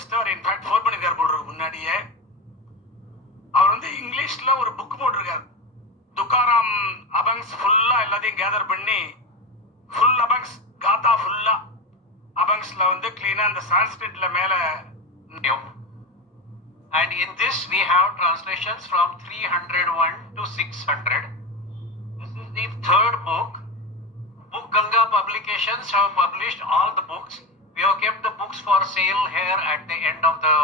Just அவர் in fact phone பண்ணிருக்காரு போடுறதுக்கு முன்னாடியே. அவர் வந்து இங்கிலீஷ்ல ஒரு புக் போட்டிருக்காரு. துக்காராம் அபங்ஸ் ஃபுல்லா எல்லாத்தையும் கேதர் பண்ணி ஃபுல் அபங்ஸ் காதா ஃபுல்லா அபங்ஸ்ல வந்து கிளீனா அந்த சான்ஸ்கிரிட்ல மேல. And in this we have translations from 301 to 600. This is the third book. Book Ganga Publications have published all the books. We have kept the books for sale here at the end of the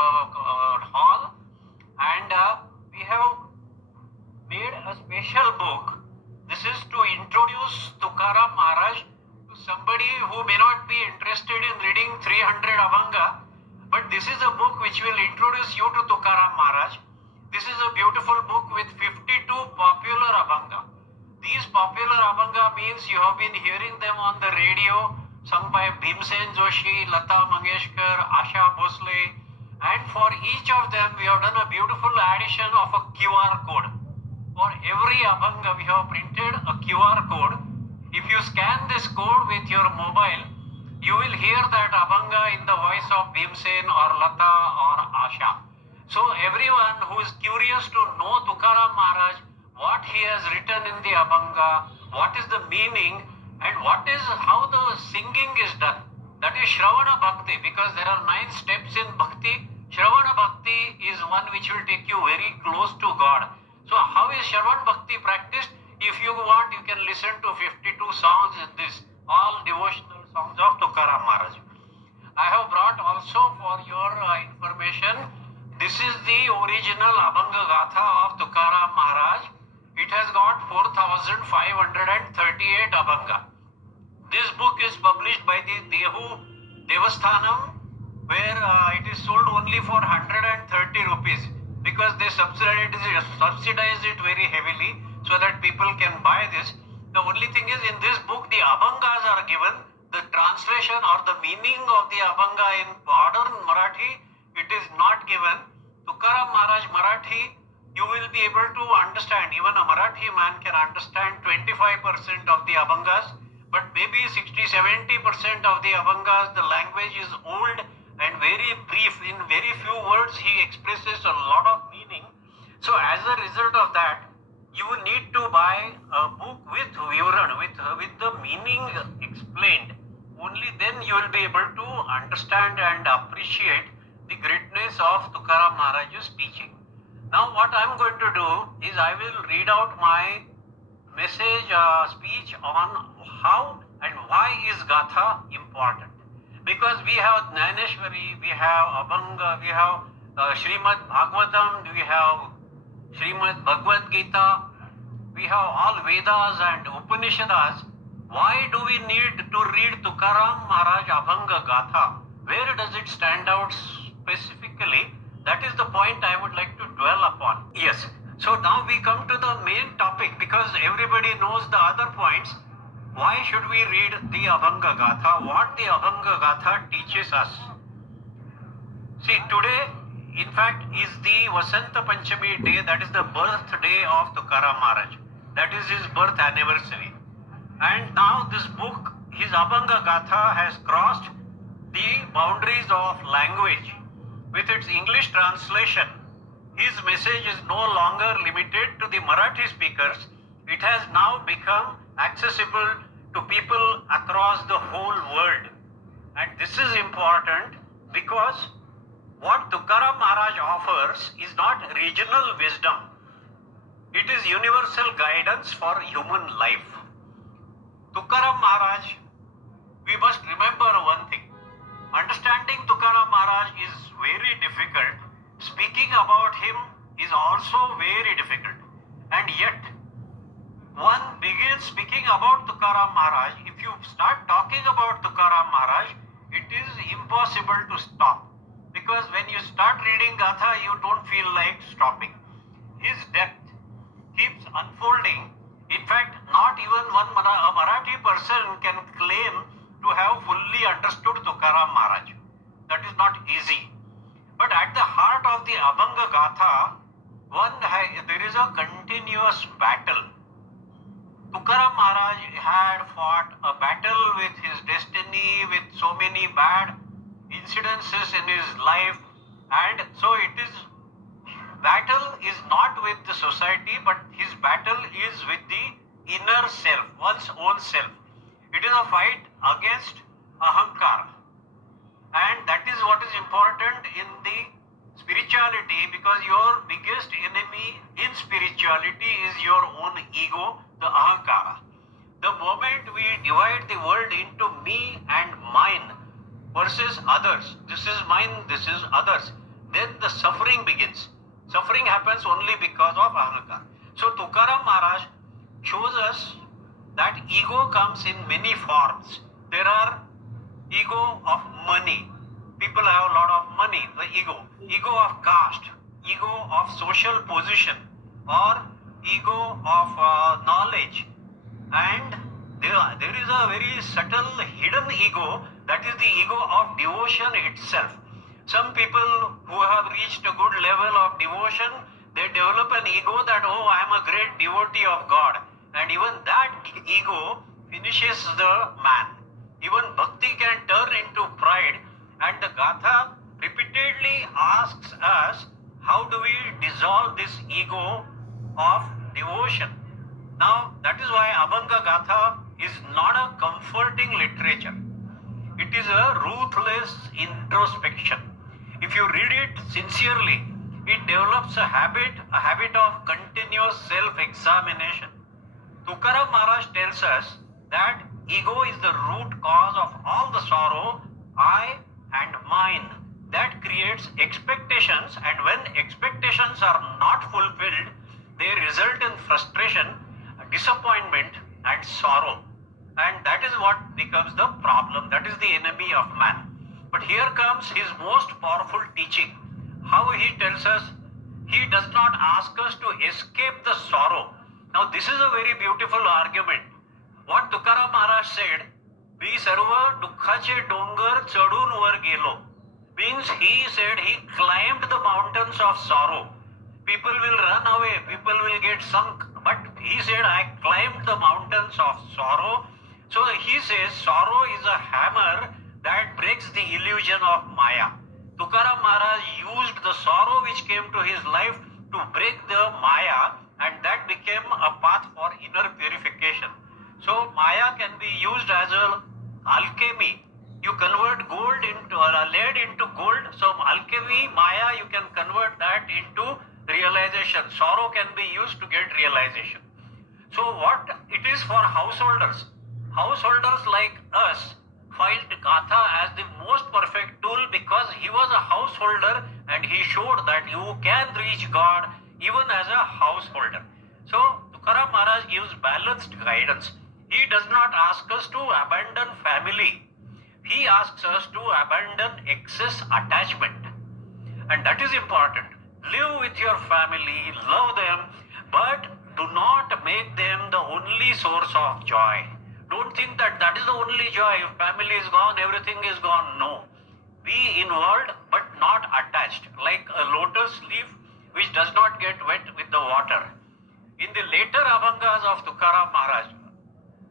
hall, and we have made a special book. This is to introduce Tukaram Maharaj to somebody who may not be interested in reading 300 Abhanga, but this is a book which will introduce you to Tukaram Maharaj. This is a beautiful book with 52 popular Abhanga. These popular Abhanga means you have been hearing them on the radio, sung by Bhimsen Joshi, Lata Mangeshkar, Asha Bhosle, and for each of them we have done a beautiful addition of a QR code. For every Abhanga we have printed a QR code. If you scan this code with your mobile, you will hear that Abhanga in the voice of Bhimsen or Lata or Asha. So everyone who is curious to know Tukaram Maharaj, what he has written in the Abhanga, what is the meaning, and how the singing is done. That is Shravana Bhakti, because there are 9 steps in Bhakti. Shravana Bhakti is one which will take you very close to God. So how is Shravana Bhakti practiced? If you want, you can listen to 52 songs in this, all devotional songs of Tukaram Maharaj. I have brought also for your information, this is the original Abhanga Gatha of Tukaram Maharaj. It has got 4,538 Abhanga. This book is published by the Devasthanam, where it is sold only for 130 rupees, because they subsidize it very heavily so that people can buy this. The only thing is, in this book the Abhangas are given. The translation or the meaning of the Abhanga in modern Marathi, it is not given. Tukaram Maharaj Marathi, you will be able to understand. Even a Marathi man can understand 25% of the Abhangas, but maybe 60-70% of the Abhangas, the language is old and very brief. In very few words he expresses a lot of meaning. So as a result of that, you need to buy a book with Vivaran, with the meaning explained. Only then you will be able to understand and appreciate the greatness of Tukaram Maharaj's teaching. Now what I am going to do is I will read out my message speech on how and why is Gatha important. Because we have Jnaneshwari, we have Abhanga, we have Srimad Bhagavatam, we have Srimad Bhagavad Gita, we have all Vedas and Upanishads. Why do we need to read Tukaram Maharaj Abhanga Gatha? Where does it stand out specifically? That is the point I would like to dwell upon. Yes. So now we come to the main topic, because everybody knows the other points. Why should we read the Abhanga Gatha? What the Abhanga Gatha teaches us? See, today, in fact, is the Vasanta Panchami day, that is the birthday of Tukaram Maharaj. That is his birth anniversary. And now this book, his Abhanga Gatha, has crossed the boundaries of language. With its English translation, his message is no longer limited to the Marathi speakers. It has now become accessible to people across the whole world. And this is important because what Tukaram Maharaj offers is not regional wisdom. It is universal guidance for human life. Tukaram Maharaj, we must remember one thing. Understanding Tukaram Maharaj is very difficult. Speaking about him is also very difficult. And yet, one begins speaking about Tukaram Maharaj. If you start talking about Tukaram Maharaj, it is impossible to stop. Because when you start reading Gatha, you don't feel like stopping. His depth keeps unfolding. In fact, not even a Marathi person can claim to have fully understood Tukaram Maharaj. That is not easy. But at the heart of the Abhanga Gatha, there is a continuous battle. Tukaram Maharaj had fought a battle with his destiny, with so many bad incidences in his life, And so it is, battle is not with the society, but his battle is with the inner self, one's own self. It is a fight against ahankār. And that is what is important in the spirituality, because your biggest enemy in spirituality is your own ego, the ahankār. The moment we divide the world into me and mine versus others, this is mine, this is others, then the suffering begins. Suffering happens only because of ahankār. So Tukaram Maharaj shows us that ego comes in many forms. There are ego of money. People have a lot of money, the ego of caste, ego of social position, or ego of knowledge. And there is a very subtle hidden ego, that is the ego of devotion itself. Some people who have reached a good level of devotion, they develop an ego that, oh, I am a great devotee of God. And even that ego finishes the man. Even bhakti can turn into pride, and the Gatha repeatedly asks us, how do we dissolve this ego of devotion? Now, that is why Abhanga Gatha is not a comforting literature. It is a ruthless introspection. If you read it sincerely, it develops a habit of continuous self-examination. Tukaram Maharaj tells us that ego is the root cause of all the sorrow, I and mine. That creates expectations, and when expectations are not fulfilled, they result in frustration, disappointment and sorrow. And that is what becomes the problem. That is the enemy of man. But here comes his most powerful teaching. How he tells us, he does not ask us to escape the sorrow. Now this is a very beautiful argument. What Tukaram Maharaj said, "We sarva dukhache dongar chadun var gelo," means he said he climbed the mountains of sorrow. People will run away, people will get sunk, but he said, I climbed the mountains of sorrow. So he says sorrow is a hammer that breaks the illusion of Maya. Tukaram Maharaj used the sorrow which came to his life to break the Maya, and that became a path for inner purification. So Maya can be used as a alchemy. You convert gold into lead into gold. So alchemy, Maya, you can convert that into realization. Sorrow can be used to get realization. So what it is for householders? Householders like us find Gatha as the most perfect tool, because he was a householder and he showed that you can reach God even as a householder. So Tukaram Maharaj gives balanced guidance. He does not ask us to abandon family. He asks us to abandon excess attachment. And that is important. Live with your family, love them, but do not make them the only source of joy. Don't think that that is the only joy. If family is gone, everything is gone. No. Be involved but not attached, like a lotus leaf which does not get wet with the water. In the later Abhangas of Tukaram Maharaj,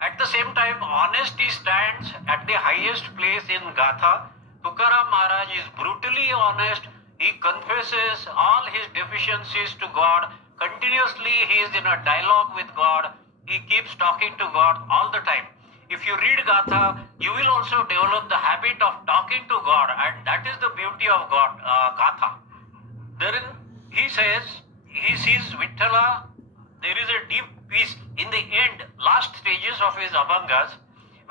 at the same time, honesty stands at the highest place in Gatha. Tukaram Maharaj is brutally honest. He confesses all his deficiencies to God. Continuously he is in a dialogue with God. He keeps talking to God all the time. If you read Gatha, you will also develop the habit of talking to God, and that is the beauty of God, Gatha. Therein he says, he sees Vitthala, there is a deep peace. In the end, last stages of his Abhangas,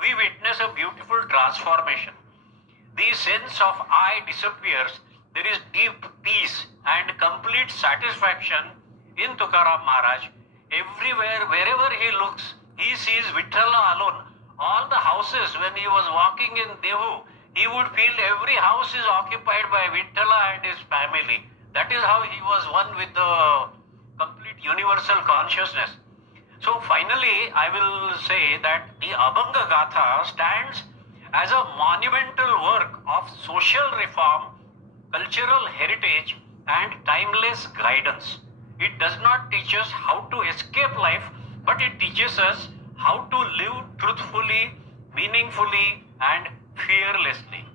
we witness a beautiful transformation. The sense of I disappears. There is deep peace and complete satisfaction in Tukaram Maharaj. Everywhere, wherever he looks, he sees Vitthala alone. All the houses, when he was walking in Dehu, he would feel every house is occupied by Vitthala and his family. That is how he was one with the complete universal consciousness. So finally, I will say that the Abhanga Gatha stands as a monumental work of social reform, cultural heritage and timeless guidance. It does not teach us how to escape life, but it teaches us how to live truthfully, meaningfully and fearlessly.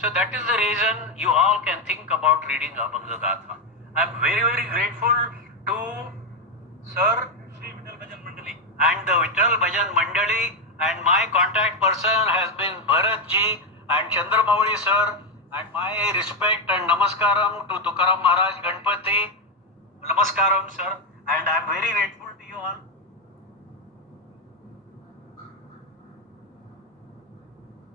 So that is the reason you all can think about reading Abhanga Gatha. I am very, very grateful to Sir and the Vittal Bhajan Mandali, and my contact person has been Bharat ji and Chandramauli sir, and my respect and namaskaram to Tukaram Maharaj Ganpati. Namaskaram sir, and I am very grateful to you all.